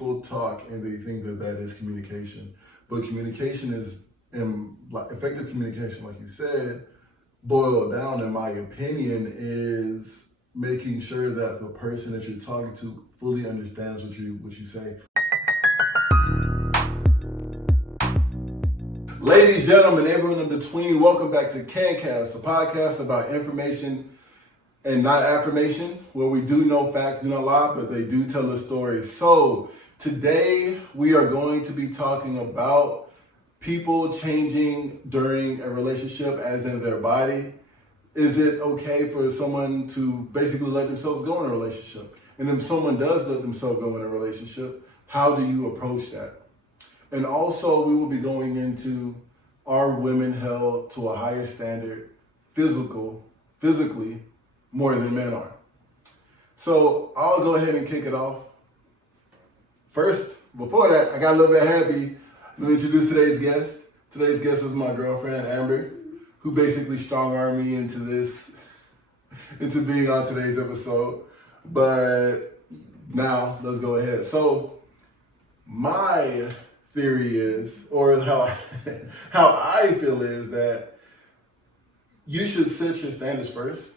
people talk and they think that that is communication, but communication is, like effective communication, like you said, boiled down, in my opinion, is making sure that the person that you're talking to fully understands what you say. Ladies, gentlemen, everyone in between, welcome back to KenKast, the podcast about information and not affirmation, where we do know facts, do not lie, but they do tell a story. So today we are going to be talking about people changing during a relationship, as in their body. Is it okay for someone to basically let themselves go in a relationship? And if someone does let themselves go in a relationship, how do you approach that? And also, we will be going into, are women held to a higher standard physically more than men are? So I'll go ahead and kick it off. First, before that, I got a little bit happy. Let me introduce today's guest. Today's guest is my girlfriend, Amber, who basically strong-armed me into being on today's episode. But now, let's go ahead. So, my theory is, or how I feel is that you should set your standards first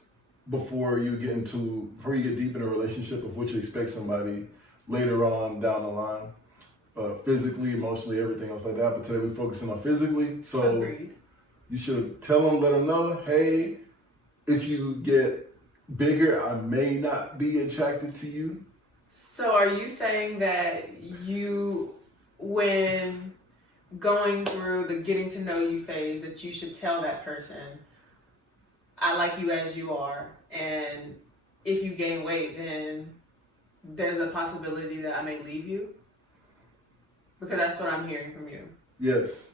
before you get deep in a relationship of what you expect somebody later on down the line. Physically, emotionally, everything else like that. But today we're focusing on physically. So Agreed. You should tell them, let them know, hey, if you get bigger, I may not be attracted to you. So are you saying that you, when going through the getting to know you phase, that you should tell that person, I like you as you are, and if you gain weight, then there's a possibility that I may leave you? Because that's what I'm hearing from you. Yes.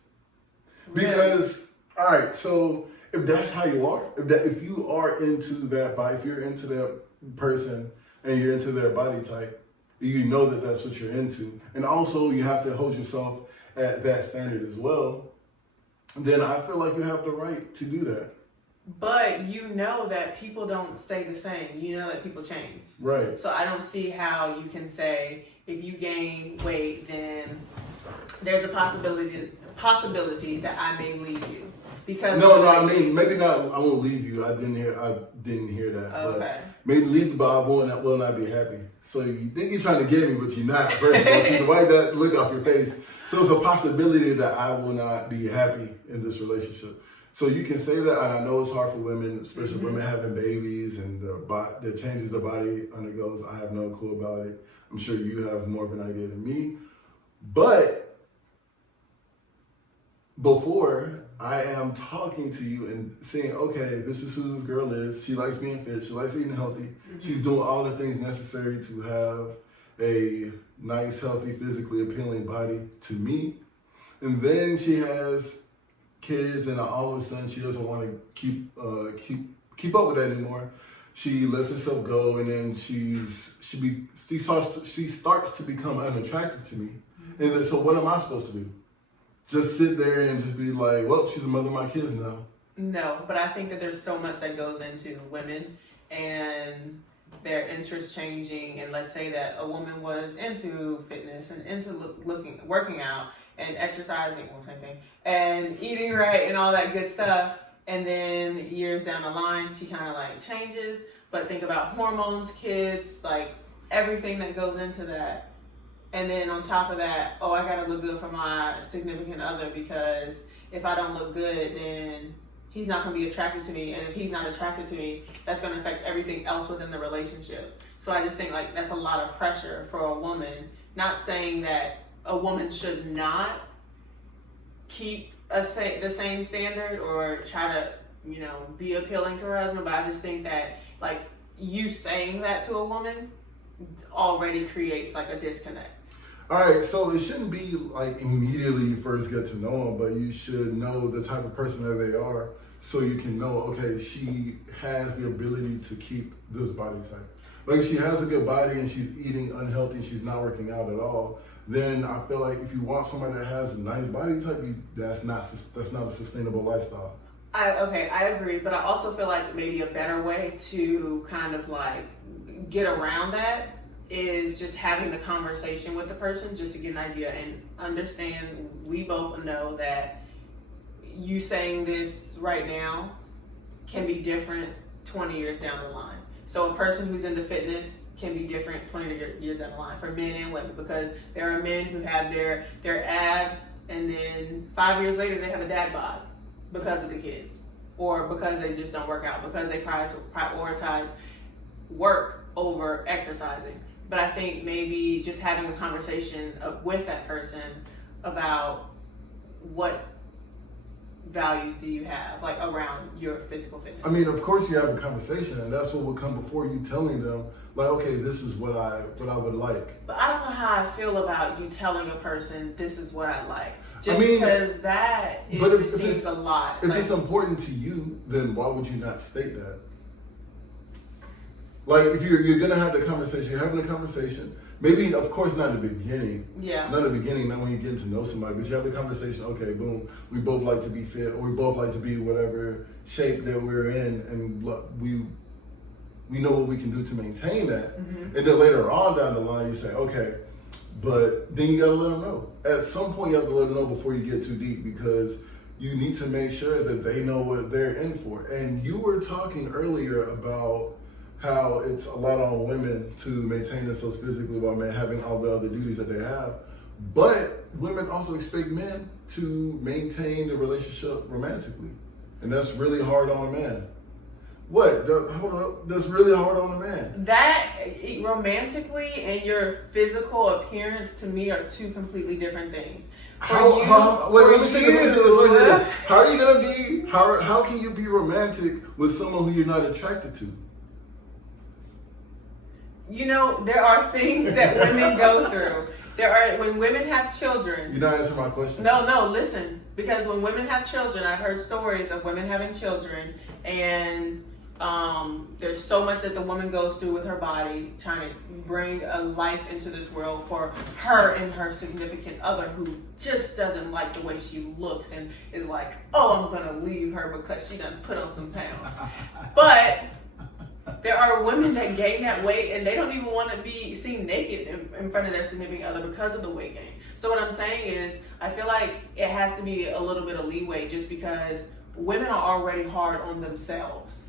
Really? Because, all right, so if that's how you are, if you are into that body, if you're into that person and you're into their body type, you know that that's what you're into. And also you have to hold yourself at that standard as well. Then I feel like you have the right to do that. But you know that people don't stay the same. You know that people change. Right. So I don't see how you can say if you gain weight, then there's a possibility that I may leave you. Because I mean, maybe not. I won't leave you. I didn't hear that. Okay. But maybe leave you, but I will not be happy. So you think you're trying to get me, but you're not. First of all, see, wipe that look off your face. So it's a possibility that I will not be happy in this relationship. So you can say that, and I know it's hard for women, especially women having babies and the changes their body undergoes. I have no clue about it. I'm sure you have more of an idea than me. But before I am talking to you and saying, okay, this is who this girl is. She likes being fit. She likes eating healthy. Mm-hmm. She's doing all the things necessary to have a nice, healthy, physically appealing body to me. And then she has kids, and all of a sudden she doesn't want to keep up with that anymore. She lets herself go, and then she starts to become unattractive to me. Mm-hmm. And then, so what am I supposed to do? Just sit there and just be like, well, she's the mother of my kids now. No, but I think that there's so much that goes into women and their interests changing. And let's say that a woman was into fitness and into working out and exercising, or same thing, and eating right and all that good stuff. And then years down the line, she kind of like changes. But think about hormones, kids, like everything that goes into that. And then on top of that, oh, I gotta look good for my significant other, because if I don't look good, then he's not gonna be attracted to me. And if he's not attracted to me, that's gonna affect everything else within the relationship. So I just think like that's a lot of pressure for a woman. Not saying that a woman should not keep the same standard or try to, be appealing to her husband, but I just think that like you saying that to a woman already creates like a disconnect. All right, so it shouldn't be like immediately you first get to know them, but you should know the type of person that they are, so you can know, okay, she has the ability to keep this body type. Like if she has a good body and she's eating unhealthy, she's not working out at all, then I feel like if you want somebody that has a nice body type, that's not a sustainable lifestyle. I agree, but I also feel like maybe a better way to kind of like get around that is just having the conversation with the person just to get an idea and understand. We both know that you saying this right now can be different 20 years down the line. So a person who's into fitness can be different 20 years down the line for men and women, because there are men who have their abs and then 5 years later they have a dad bod because of the kids, or because they just don't work out, because they prioritize work over exercising. But I think maybe just having a conversation with that person about what values do you have, like, around your physical fitness. I mean, of course you have a conversation, and that's what will come before you telling them, like, okay, this is what I would like. But I don't know how I feel about you telling a person this is what I like. Just I mean, because that just seems a lot. If like, it's important to you, then why would you not state that? Like, if you're gonna have the conversation, you're having a conversation. Maybe, of course, not in the beginning. Yeah. Not in the beginning, not when you're getting to know somebody, but you have the conversation, okay, boom, we both like to be fit, or we both like to be whatever shape that we're in, and we know what we can do to maintain that. Mm-hmm. And then later on down the line, you say, okay, but then you gotta let them know. At some point, you have to let them know before you get too deep, because you need to make sure that they know what they're in for. And you were talking earlier about how it's a lot on women to maintain themselves physically while men having all the other duties that they have. But women also expect men to maintain the relationship romantically. And that's really hard on a man. What? Hold up. That's really hard on a man. That romantically and your physical appearance to me are two completely different things. Let me say this. How are you gonna be? How can you be romantic with someone who you're not attracted to? You know, there are things that women go through. When women have children. You're not answering my question. No, listen. Because when women have children, I've heard stories of women having children, and there's so much that the woman goes through with her body, trying to bring a life into this world for her and her significant other, who just doesn't like the way she looks and is like, oh, I'm gonna leave her because she done put on some pounds. But there are women that gain that weight and they don't even want to be seen naked in front of their significant other because of the weight gain. So what I'm saying is, I feel like it has to be a little bit of leeway, just because women are already hard on themselves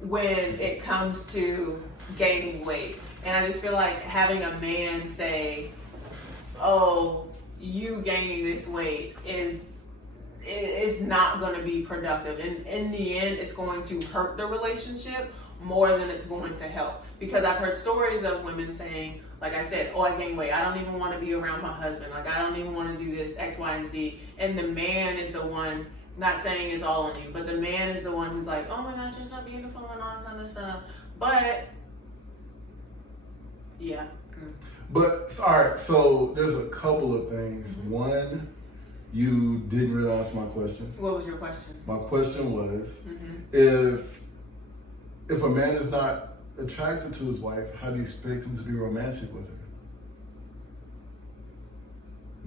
when it comes to gaining weight. And I just feel like having a man say, oh, you gaining this weight is not going to be productive. And in the end, it's going to hurt the relationship more than it's going to help. Because I've heard stories of women saying, like I said, oh, I gained weight, I don't even want to be around my husband, like I don't even want to do this X, Y, and Z. And the man is the one, not saying it's all on you, but the man is the one who's like, oh my gosh, you're so beautiful and all this other stuff. But yeah. But all right, so there's a couple of things. Mm-hmm. One, you didn't really answer my question. What was your question? My question was, if a man is not attracted to his wife, how do you expect him to be romantic with her?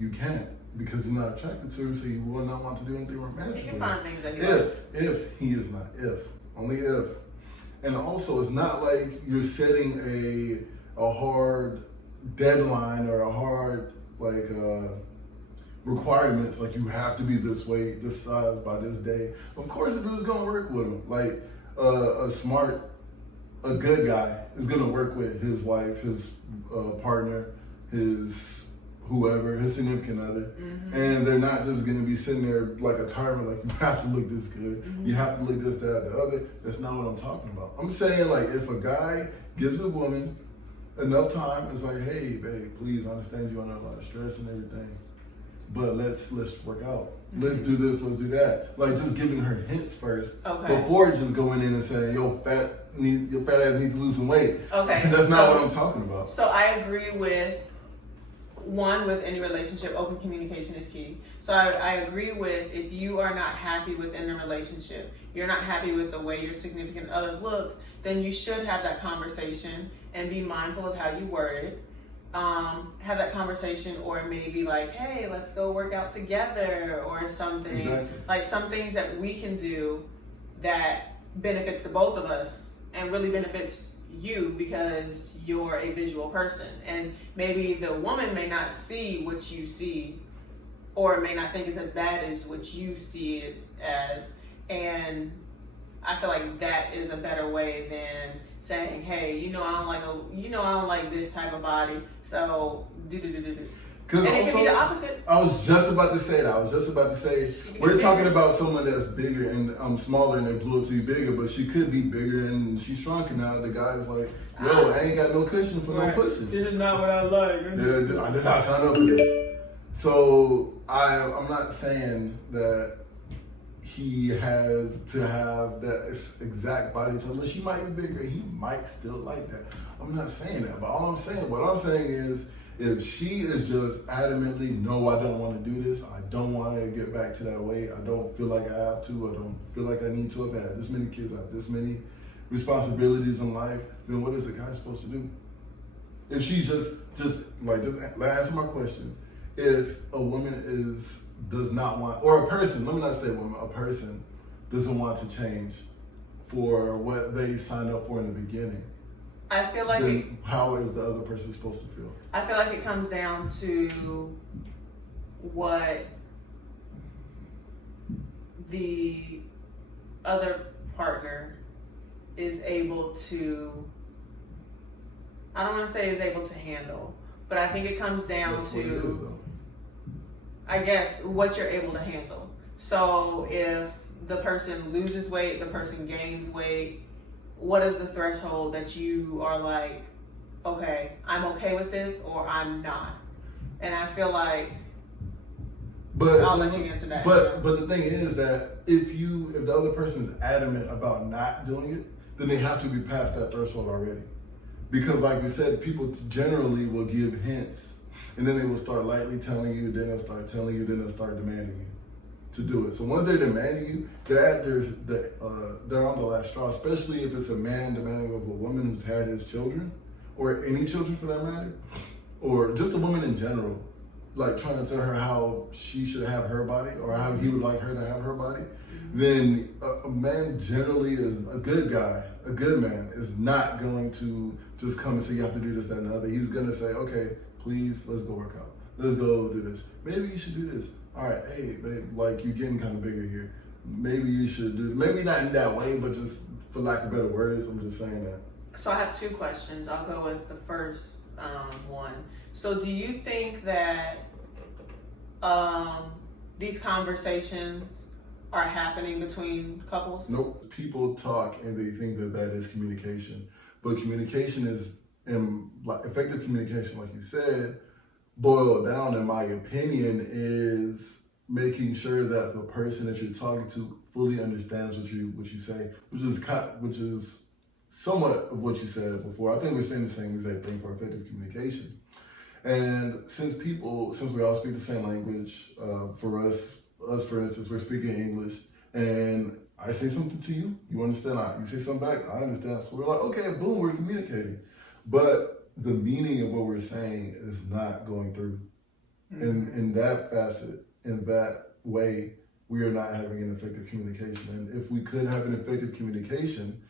You can't, because you're not attracted to her, so you will not want to do anything romantic. He can find things that he likes. If he is not, only if. And also, it's not like you're setting a hard deadline or a hard requirements, like you have to be this way, this size by this day. Of course, the dude's gonna work with him. Like a good guy is gonna work with his wife, his partner, his whoever, his significant other, and they're not just gonna be sitting there like a tyrant, like you have to look this good, you have to look this, that, the other. That's not what I'm talking about. I'm saying, like, if a guy gives a woman enough time, it's like, hey, babe, please, I understand you're under a lot of stress and everything, but let's work out. Let's do this, let's do that. Like, just giving her hints first before just going in and saying, your fat ass needs to lose some weight. Okay. That's not what I'm talking about. So I agree with any relationship, open communication is key. So I agree with, if you are not happy within the relationship, you're not happy with the way your significant other looks, then you should have that conversation and be mindful of how you word it. Have that conversation, or maybe like, hey, let's go work out together or something. Exactly. Like some things that we can do that benefits the both of us and really benefits you because you're a visual person, and maybe the woman may not see what you see, or may not think it's as bad as what you see it as. And I feel like that is a better way than saying, hey, I don't like this type of body, so do. And it can be the opposite. I was just about to say that. We're talking about someone that's bigger and smaller, and they blew up to be bigger, but she could be bigger and she's shrunken now. The guy's like, yo, I ain't got no cushion for no pushing. This is not what I like. Yeah, I did not sign up for this. So I'm not saying that he has to have that exact body type. Unless she might be bigger, he might still like that. I'm not saying that, but what I'm saying is, if she is just adamantly, no, I don't want to do this, I don't want to get back to that weight, I don't feel like I have to, I don't feel like I need to, I've had this many kids, I have this many responsibilities in life, then what is the guy supposed to do? If she's just answer my question. If a woman does not want, or a person, let me not say woman, a person doesn't want to change for what they signed up for in the beginning, I feel like then how is the other person supposed to feel? I feel like it comes down to what the other partner is able to, I don't want to say is able to handle, but I think it comes down to, I guess, what you're able to handle. So if the person loses weight, the person gains weight, what is the threshold that you are like, okay, I'm okay with this, or I'm not? And I feel like, I'll let you answer that. But the thing is that if the other person is adamant about not doing it, then they have to be past that threshold already. Because like we said, people generally will give hints, and then they will start lightly telling you, then they'll start telling you, then they'll start demanding you to do it. So once they're demanding you, they're on the last straw, especially if it's a man demanding of a woman who's had his children, or any children for that matter, or just a woman in general, like trying to tell her how she should have her body, or how he would like her to have her body. Then a man generally is a good guy, a good man is not going to just come and say you have to do this, that, and the other. He's gonna say, okay, please, let's go work out. Let's go do this. Maybe you should do this. All right, hey, babe, like you're getting kind of bigger here. Maybe you should do, maybe not in that way, but just for lack of better words, I'm just saying that. So I have two questions. I'll go with the first one. So do you think that these conversations are happening between couples? Nope. People talk and they think that is communication. But communication is, effective communication, like you said, boiled down, in my opinion, is making sure that the person that you're talking to fully understands what you say, which is somewhat of what you said before. I think we're saying the same exact thing for effective communication. And since we all speak the same language, for us for instance, we're speaking English, and I say something to you, you understand, you say something back, I understand. So we're like, okay, boom, we're communicating. But the meaning of what we're saying is not going through. Mm-hmm. In that facet, in that way, we are not having an effective communication. And if we could have an effective communication,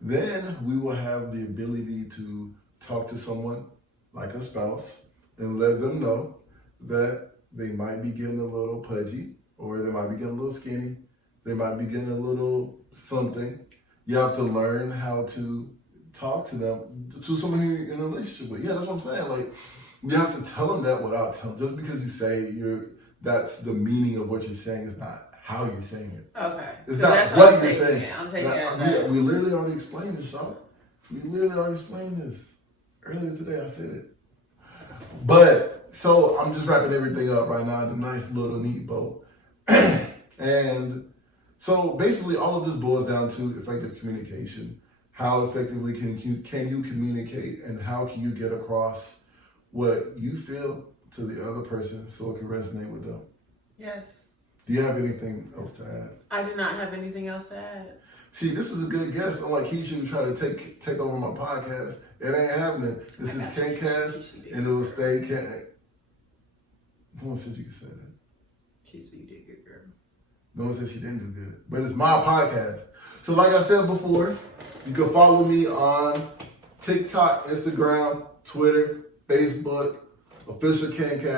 then we will have the ability to talk to someone like a spouse and let them know that they might be getting a little pudgy, or they might be getting a little skinny, they might be getting a little something. You have to learn how to talk to them, to someone who you're in a relationship with. Yeah, that's what I'm saying. Like, you have to tell them that without telling. Just because you say that's the meaning of what you're saying is not how you're saying it. Okay. It's so not that's what I'm you're taking saying. It. I'm taking it. We literally already explained this, Sean. We literally already explained this. Earlier today, I said it. But, so I'm just wrapping everything up right now in a nice little neat bow. And so basically all of this boils down to effective communication. How effectively can you communicate, and how can you get across what you feel to the other person so it can resonate with them? Yes. Do you have anything else to add? I do not have anything else to add. See, this is a good guest. Unlike Keisha try to take over my podcast. It ain't happening. This is KenKast, and it will stay Ken. No one said you could say that. She said you did good, girl. No one said she didn't do good. But it's my podcast. So like I said before, you can follow me on TikTok, Instagram, Twitter, Facebook, official KenKast.